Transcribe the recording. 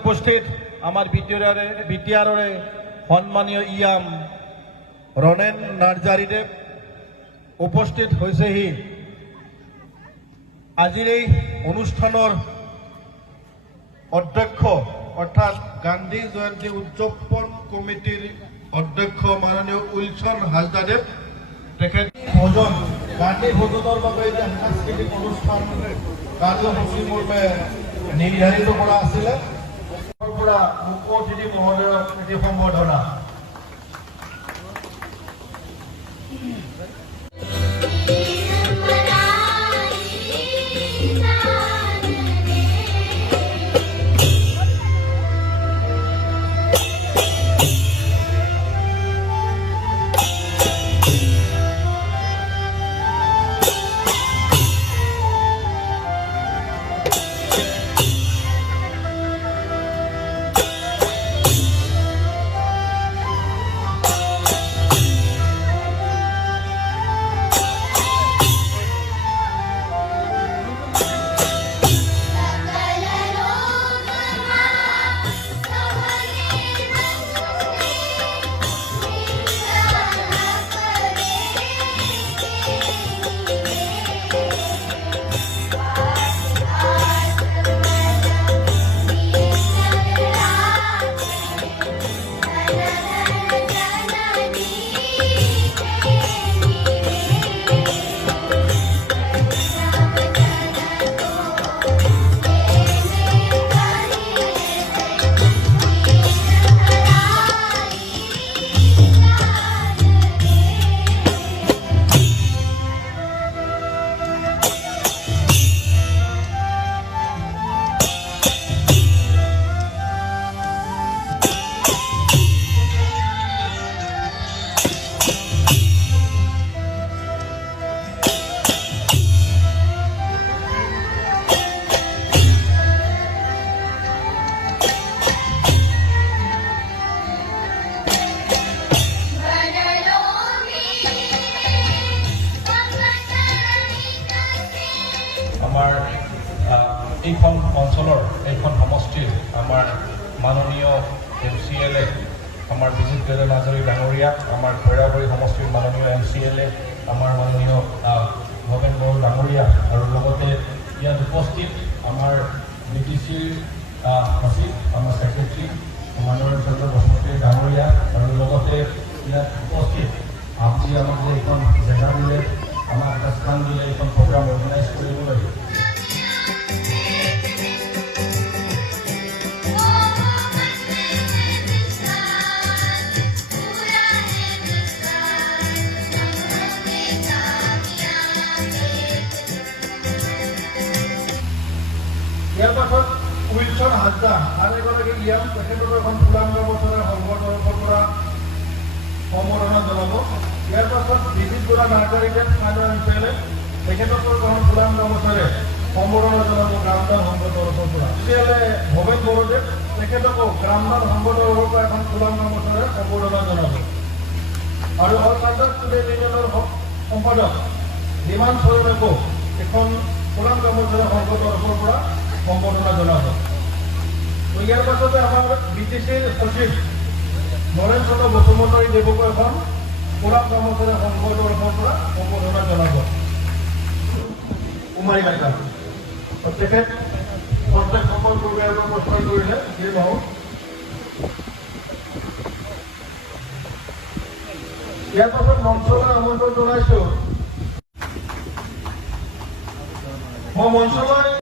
উপস্থিত আমাৰ বিটিআৰৰে সম্মানীয় ইয়াম ৰনেন নাৰ্জাৰীদেৱ উপস্থিত হৈছেহি। আজিৰ এই অনুষ্ঠানৰ অধ্যক্ষ অৰ্থাৎ গান্ধী জয়ন্তী উদযাপন কমিটিৰ অধ্যক্ষ মাননীয় উইলসন হাজদাদেৱ তেখেত ভোজন গান্ধী ভোজনৰ বাবে যে সাংস্কৃতিক অনুষ্ঠান কাৰ্যসূচী মৰ্মে নিৰ্ধাৰিত কৰা আছিলে। মুখ্য অতিথি মহোদয়ক এটি সম্বৰ্ধনা। আমাৰ এইখন অঞ্চলৰ এইখন সমষ্টিৰ আমাৰ মাননীয় MCLA আমাৰ বিজিত নাৰ্জাৰী ডাঙৰীয়া, আমাৰ খৈৰাবাৰী সমষ্টিৰ মাননীয় MCLA আমাৰ মাননীয় ভৱেন বড়ো ডাঙৰীয়া, আৰু লগতে ইয়াত উপস্থিত আমাৰ BTCৰ সচিব আমাৰ ছেক্ৰেটাৰী মনোৰঞ্জন চন্দ্ৰ বসুমতী ডাঙৰীয়া, আৰু লগতে ইয়াত উপস্থিত আপুনি আমাক যে এইখন জেগা দিলে, আমাক এটা স্থান দিলে এইখন প্ৰগ্ৰাম অৰ্গেনাইজ কৰিবলৈ। ইয়াৰ পাছত উইলসন হাজদা আৰু এগৰাকী ইয়াম তেখেতক এখন পূৰ্ণাংগ বছৰে সংবৰ্ধনৰ পৰা সম্বৰ্ধনা জনাব। ইয়াৰ পাছত বিজিত নাৰ্জাৰীদেৱ স্থানীয় MCLA তেখেতক এখন পূৰ্ণাংগ বছৰে সম্বৰ্ধনা জনাব গ্ৰামদান সংঘ তৰফৰ পৰা। MCLA ভৱেন বড়োদেৱ তেখেতকো গ্ৰামদান সংঘ তৰফৰ পৰা এখন পূৰ্ণাংগ বছৰে সম্বৰ্ধনা জনাব। আৰু অল কাৰ্ডাৰ ষ্টুডেণ্ট ইউনিয়নৰ সম্পাদক নিমান চৰণকো এখন পূৰ্ণাংগ বছৰে সংঘ তৰফৰ পৰা সম্বৰ্ধনা জনাব। ইয়াৰ পাছতে আমাৰ BTCৰ সচিব নৰেন চন্দ্ৰ বসুমতী দেৱকো এখন পূৰা কৰ্মচাৰী সংঘৰ তৰফৰ পৰা সম্বৰ্ধনা জনাব। কুমাৰী বাইতা তেখেত প্ৰত্যেক সম্পদ প্ৰগ্ৰেমৰ প্ৰস্তাৱ কৰিলে এই মাহত। ইয়াৰ পাছত মঞ্চলৈ আমন্ত্ৰণ জনাইছোঁ। মই মঞ্চলৈ